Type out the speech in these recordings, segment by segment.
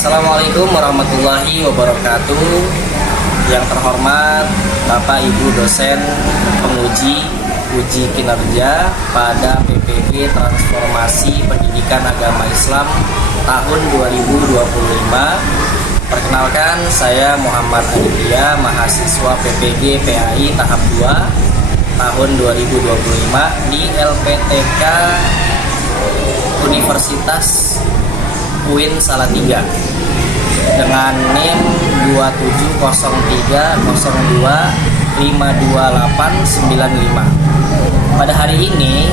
Assalamualaikum warahmatullahi wabarakatuh. Yang terhormat Bapak Ibu dosen penguji uji kinerja pada PPG Transformasi Pendidikan Agama Islam tahun 2025. Perkenalkan, saya Muhammad Aditya, mahasiswa PPG PAI tahap 2 tahun 2025 di LPTK Universitas UIN Salatiga dengan NIM 2703025285. Pada hari ini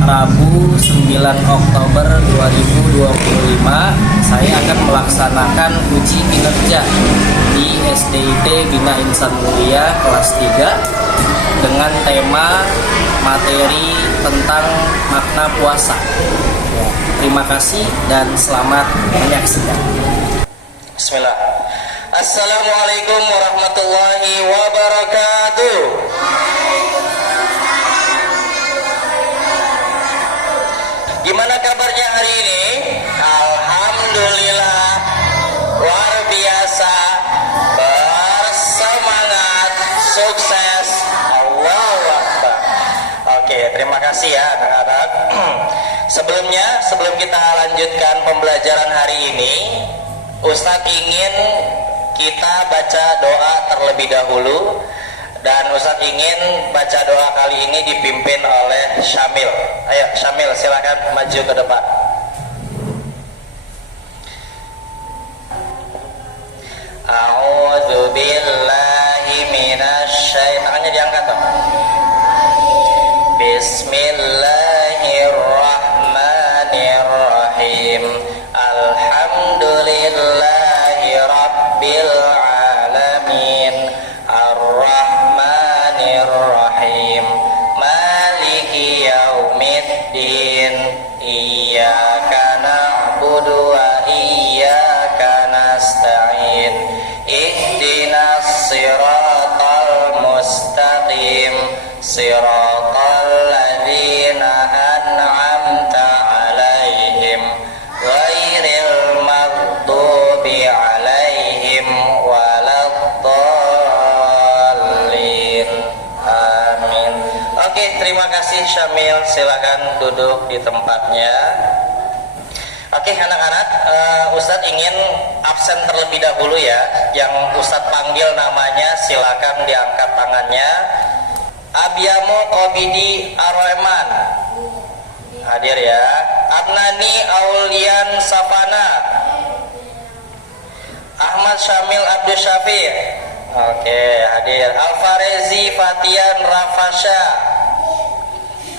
Rabu 9 Oktober 2025 saya akan melaksanakan uji kinerja di SDIT Bina Insan Mulia kelas 3 dengan tema materi tentang makna puasa. Terima kasih dan selamat menyaksikan. Bismillah. Assalamualaikum warahmatullahi wabarakatuh. Gimana kabarnya hari ini? Alhamdulillah, luar biasa, bersemangat, sukses, Allahu Akbar. Oke, terima kasih ya anak-anak. Sebelum kita lanjutkan pembelajaran hari ini, Ustadz ingin kita baca doa terlebih dahulu. Dan Ustadz ingin baca doa kali ini dipimpin oleh Syamil. Ayo Syamil, silakan maju ke depan. A'udzu billahi minasy tangannya diangkat dong. Bismillahirrahmanirrahim. Alhamdulillahi rabbil alamin. Ar-Rahmanir-Rahim. Maliki yaumiddin. Iyyaka na'budu wa iyyaka nasta'in. Ihdinas siratal mustaqim. Siratal ladzina an'amta 'alaihim ghairil maghdubi 'alaihim waladdallin. Amin. Oke, terima kasih Syamil. Silakan duduk di tempatnya. Oke anak-anak, Ustadz ingin absen terlebih dahulu ya. Yang Ustadz panggil namanya silakan diangkat tangannya. Abyamu Qobidi Ar-Rahman hadir ya. Adnani Aulian Safana. Ahmad Syamil Abdul Syafi'. Oke, hadir. Al-Farezi Fatian Rafasha.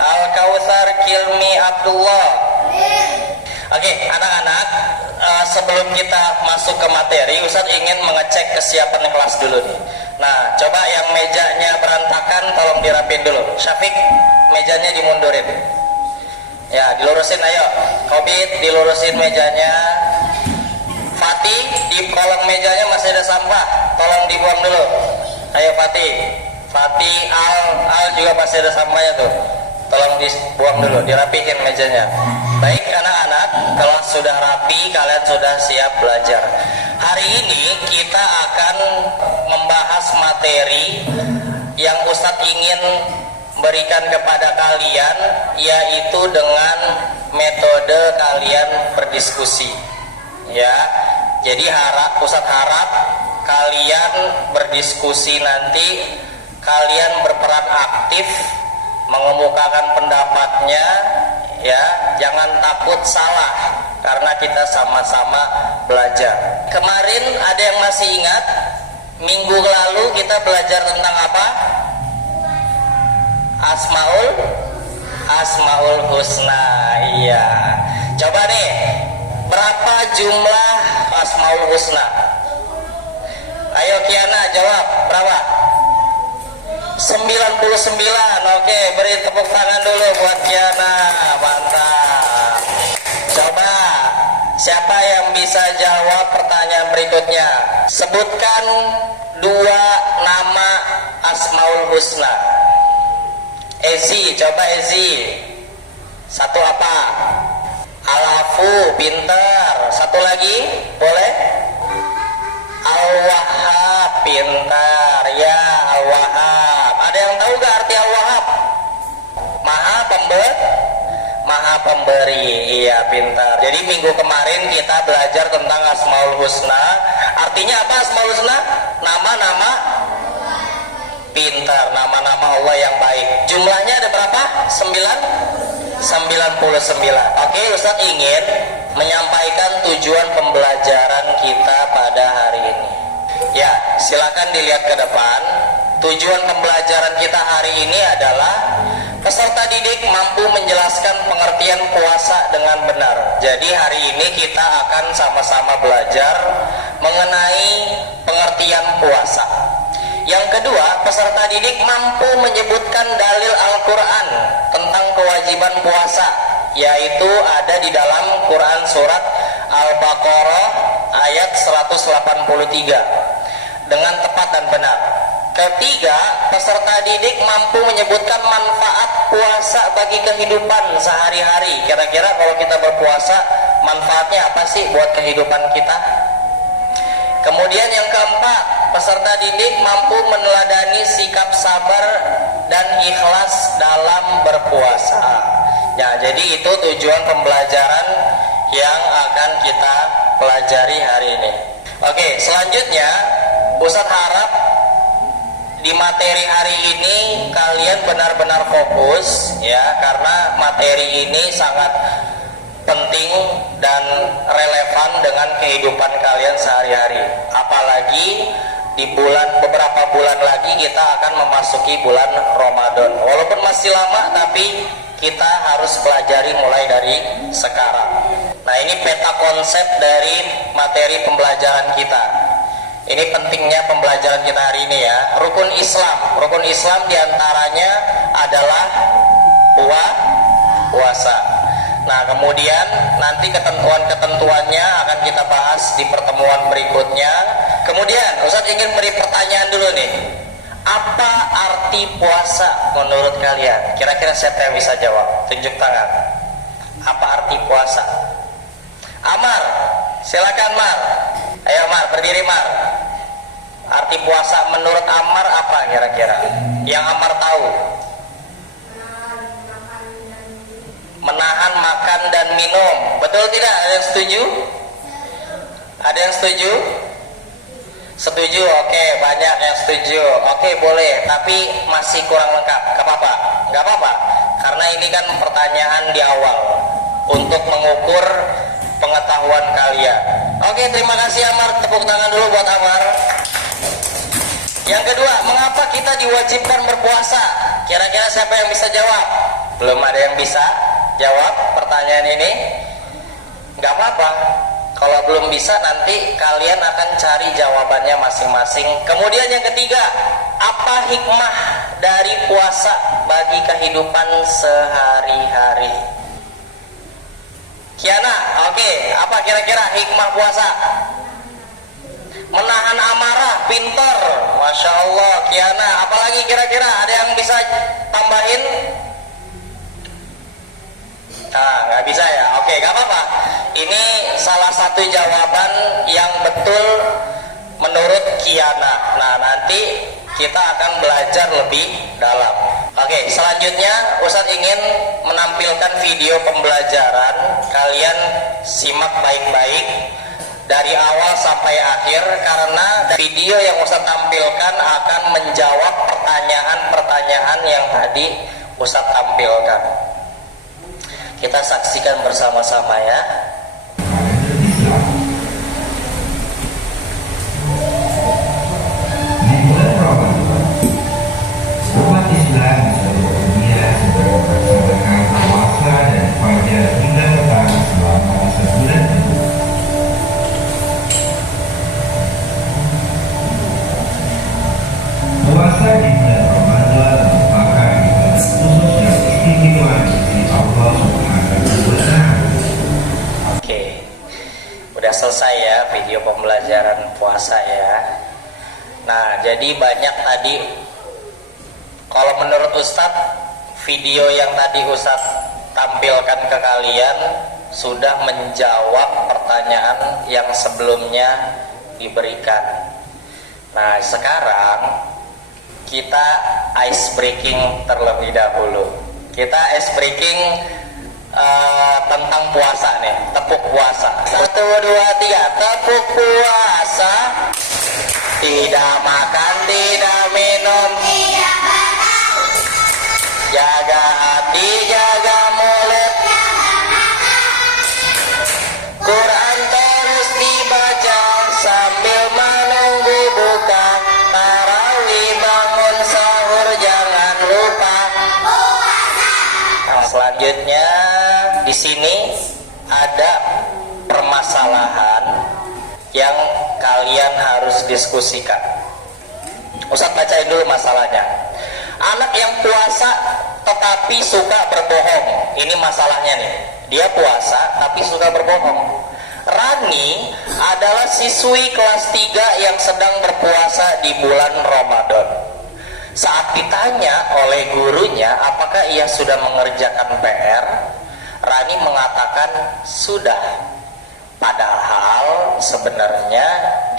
Al-Kautsar Kilmi Abdullah. Oke, anak-anak, sebelum kita masuk ke materi, Ustadz ingin mengecek kesiapan kelas dulu nih. Nah, coba yang mejanya berantakan tolong dirapin dulu. Syafiq, mejanya dimundurin. Ya, dilurusin ayo. Kobit, dilurusin mejanya. Fatih, di kolong mejanya masih ada sampah, tolong dibuang dulu. Ayo Fatih. Fatih, Al juga masih ada sampahnya tuh. Tolong dibuang dulu, dirapihin mejanya. Baik anak-anak, kalau sudah rapi, kalian sudah siap belajar. Hari ini kita akan membahas materi yang Ustadz ingin berikan kepada kalian, yaitu dengan metode kalian berdiskusi. Ya, jadi Ustadz harap kalian berdiskusi nanti, kalian berperan aktif, mengemukakan pendapatnya, ya, jangan takut salah karena kita sama-sama belajar. Kemarin ada yang masih ingat minggu lalu kita belajar tentang apa? Asmaul Husna. Iya. Coba nih, berapa jumlah Asmaul Husna? Ayo Kiana jawab, berapa? 99. Oke, beri tepuk tangan dulu buat Kiana. Mantap. Coba siapa yang bisa jawab pertanyaan berikutnya? Sebutkan 2 nama Asmaul Husna. Ezi, coba Ezi. Satu apa? Al-Afu pintar. Satu lagi, boleh? Al-Wahhab, pintar. Ya, Al-Wahhab. Ada yang tahu gak arti Al-Wahhab? Maha pemberi. Iya, pintar. Jadi minggu kemarin kita belajar tentang Asmaul Husna. Artinya apa Asmaul Husna? Nama-nama pintar, nama-nama Allah yang baik. Jumlahnya ada berapa? 99. Oke, Ustadz ingin menyampaikan tujuan pembelajaran kita pada hari ini. Ya, silakan dilihat ke depan. Tujuan pembelajaran kita hari ini adalah peserta didik mampu menjelaskan pengertian puasa dengan benar. Jadi hari ini kita akan sama-sama belajar mengenai pengertian puasa. Yang kedua, peserta didik mampu menyebutkan dalil Al-Quran tentang kewajiban puasa, yaitu ada di dalam Quran surat Al-Baqarah ayat 183 dengan tepat dan benar. Ketiga, peserta didik mampu menyebutkan manfaat puasa bagi kehidupan sehari-hari. Kira-kira kalau kita berpuasa, manfaatnya apa sih buat kehidupan kita? Kemudian yang keempat, peserta didik mampu meneladani sikap sabar dan ikhlas dalam berpuasa. Ya, jadi itu tujuan pembelajaran yang akan kita pelajari hari ini. Oke, selanjutnya Ustadz harap di materi hari ini kalian benar-benar fokus ya, karena materi ini sangat penting dan relevan dengan kehidupan kalian sehari-hari. Apalagi di beberapa bulan lagi kita akan memasuki bulan Ramadan. Walaupun masih lama, tapi kita harus pelajari mulai dari sekarang. Nah, ini peta konsep dari materi pembelajaran kita. Ini pentingnya pembelajaran kita hari ini ya. Rukun Islam diantaranya adalah puasa. Nah, kemudian nanti ketentuan-ketentuannya akan kita bahas di pertemuan berikutnya. Kemudian Ustadz ingin beri pertanyaan dulu nih. Apa arti puasa menurut kalian? Kira-kira siapa yang bisa jawab? Tunjuk tangan. Apa arti puasa? Amar, silakan Mar. Ayo Mar, berdiri Mar. Arti puasa menurut Amar apa kira-kira? Yang Amar tahu? Menahan makan dan minum. Betul tidak? Ada yang setuju? Ada yang setuju? Setuju, oke, banyak yang setuju. Oke, boleh, tapi masih kurang lengkap. Gak apa-apa? Gak apa-apa, karena ini kan pertanyaan di awal untuk mengukur pengetahuan kalian. Oke, terima kasih Amar. Tepuk tangan dulu buat Amar. Yang kedua, mengapa kita diwajibkan berpuasa? Kira-kira siapa yang bisa jawab? Belum ada yang bisa jawab pertanyaan ini? Gak apa-apa, kalau belum bisa nanti kalian akan cari jawabannya masing-masing. Kemudian yang ketiga, apa hikmah dari puasa bagi kehidupan sehari-hari? Kiana, oke, apa kira-kira hikmah puasa? Menahan amarah, pintar, Masya Allah. Kiana, apalagi kira-kira ada yang bisa tambahin? Nah, nggak bisa ya? Oke, nggak apa-apa. Ini salah satu jawaban yang betul menurut Kiana. Nah, nanti kita akan belajar lebih dalam. Oke, selanjutnya Ustadz ingin menampilkan video pembelajaran. Kalian simak baik-baik dari awal sampai akhir, karena video yang Ustadz tampilkan akan menjawab pertanyaan-pertanyaan yang tadi Ustadz tampilkan. Kita saksikan bersama-sama ya. Di bulan Ramadan, umat Islam bergembira sebagai melaksanakan puasa dan fajar hingga petang selama sebulan penuh. Puasa di bulan Ramadan merupakan ibadah khusus yang istimewa dari Allah Subhanahu wa Ta'ala. Oke, udah selesai ya video pembelajaran puasa ya. Nah, jadi banyak tadi, kalau menurut Ustadz, video yang tadi Ustadz tampilkan ke kalian sudah menjawab pertanyaan yang sebelumnya diberikan. Nah, sekarang kita ice breaking terlebih dahulu. Kita ice breaking tentang puasa nih, tepuk puasa. 1, 2, 3, tepuk puasa. Tidak makan, tidak minum, jaga hati, jaga mulut, Quran terus dibaca sambil menunggu buka, tarawih bangun sahur jangan lupa. Nah, selanjutnya di sini ada permasalahan yang kalian harus diskusikan. Ustaz bacain dulu masalahnya. Anak yang puasa tetapi suka berbohong. Ini masalahnya nih. Dia puasa tapi suka berbohong. Rani adalah siswi kelas 3 yang sedang berpuasa di bulan Ramadan. Saat ditanya oleh gurunya apakah ia sudah mengerjakan PR, Rani mengatakan sudah. Padahal sebenarnya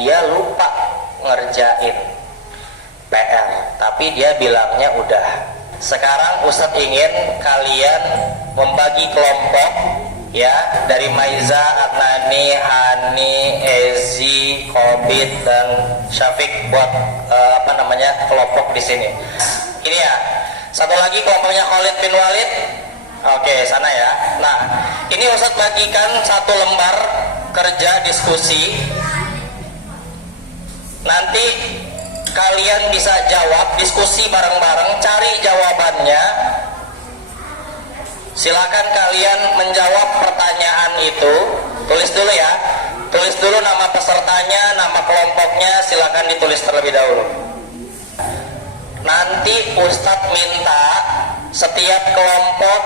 dia lupa ngerjain PR, tapi dia bilangnya udah. Sekarang Ustadz ingin kalian membagi kelompok ya, dari Maiza, Adnani, Hani, Ezi, Kobit dan Syafiq buat kelompok di sini. Ini ya. Satu lagi kelompoknya Khalid bin Walid. Oke, sana ya. Nah, ini Ustadz bagikan satu lembar kerja diskusi. Nanti kalian bisa jawab, diskusi bareng-bareng, cari jawabannya. Silakan kalian menjawab pertanyaan itu. Tulis dulu ya. Tulis dulu nama pesertanya, nama kelompoknya, silakan ditulis terlebih dahulu. Nanti Ustadz minta setiap kelompok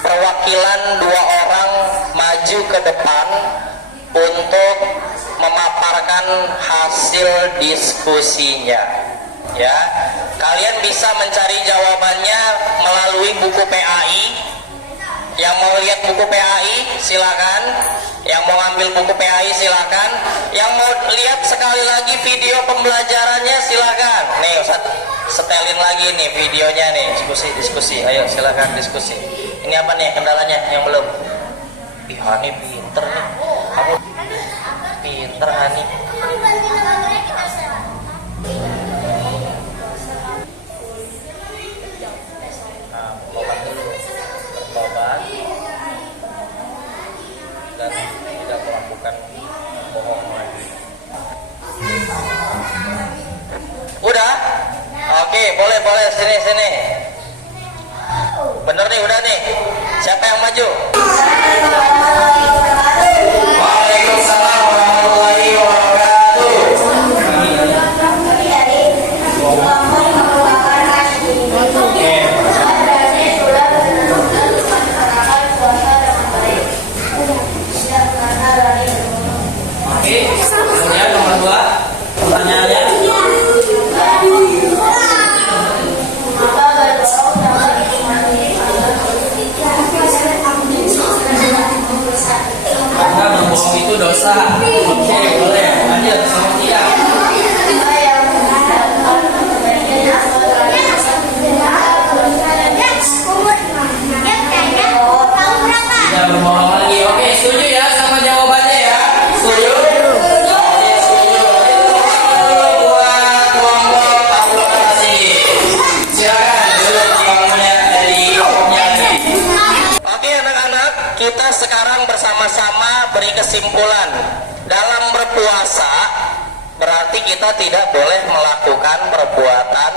perwakilan 2 orang maju ke depan untuk memaparkan hasil diskusinya. Ya, kalian bisa mencari jawabannya melalui buku PAI. Yang mau lihat buku PAI silakan. Yang mau ambil buku PAI silakan. Yang mau lihat sekali lagi video pembelajarannya silakan. Nih Ustaz setelin lagi nih videonya nih, diskusi. Ayo silakan diskusi. Ini apa nih kendalanya yang belum? Ih, Hani pinter nih. Kamu pinter Hani. Nah, tobat dulu. Bertobat dan tidak melakukan bohong lagi. Udah? Oke, boleh sini. Bener nih, udah nih. Siapa yang maju? Waalaikumsalam warahmatullahi wabarakatuh. Oke, kemudian nomor 2 pertanyaannya. Karena membohong itu dosa. Oke, boleh. Lanjut sama dia. Tidak berbohong lagi. Oke, setuju ya sama jawabannya ya? Setuju? Oke, setuju. Buat kelompok amputasi. Silakan duduk di bangkunya dari kelompoknya. Oke anak-anak, kita sekarang bersama-sama beri kesimpulan. Dalam berpuasa berarti kita tidak boleh melakukan perbuatan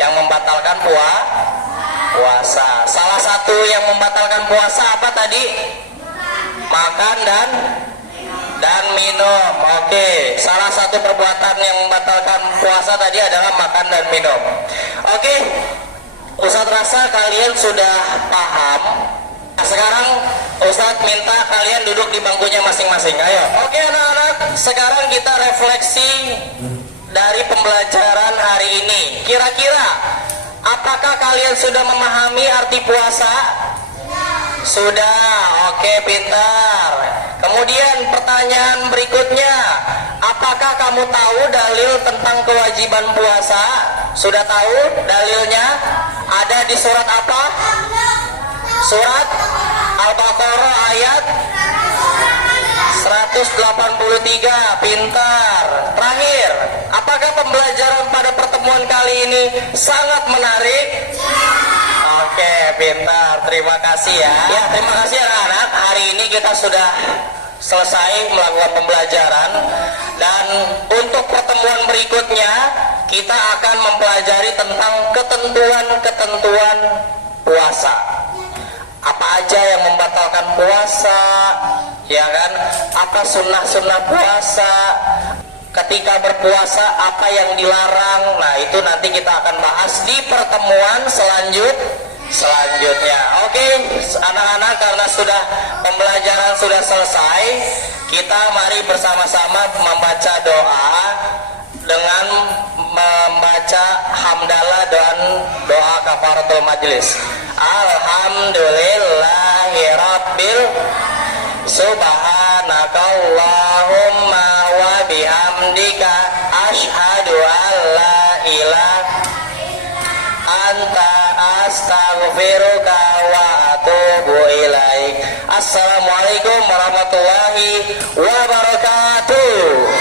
yang membatalkan puasa. Salah satu yang membatalkan puasa apa tadi? Makan dan minum. Oke, salah satu perbuatan yang membatalkan puasa tadi adalah makan dan minum. Oke, Ustadz rasa kalian sudah paham. Sekarang Ustadz minta kalian duduk di bangkunya masing-masing. Ayo. Oke anak-anak, sekarang kita refleksi dari pembelajaran hari ini. Kira-kira apakah kalian sudah memahami arti puasa? Sudah, oke, pintar. Kemudian pertanyaan berikutnya, apakah kamu tahu dalil tentang kewajiban puasa? Sudah tahu dalilnya? Ada di surat apa? Surat Al-Baqarah ayat 183. Pintar. Terakhir, apakah pembelajaran pada pertemuan kali ini sangat menarik? Oke, pintar. Terima kasih ya. Ya, terima kasih anak-anak. Hari ini kita sudah selesai melakukan pembelajaran, dan untuk pertemuan berikutnya kita akan mempelajari tentang ketentuan-ketentuan puasa. Apa aja yang membatalkan puasa, ya kan? Apa sunnah-sunnah puasa? Ketika berpuasa apa yang dilarang? Nah, itu nanti kita akan bahas di pertemuan selanjutnya. Oke, anak-anak, karena pembelajaran sudah selesai, kita mari bersama-sama membaca doa dengan membaca hamdalah dan doa kafaratul majlis. Alhamdulillahirabbil subhanakallahumma wa bihamdika asyhadu an la ilaha anta astaghfiruka wa atubu ilaik. Assalamualaikum warahmatullahi wabarakatuh.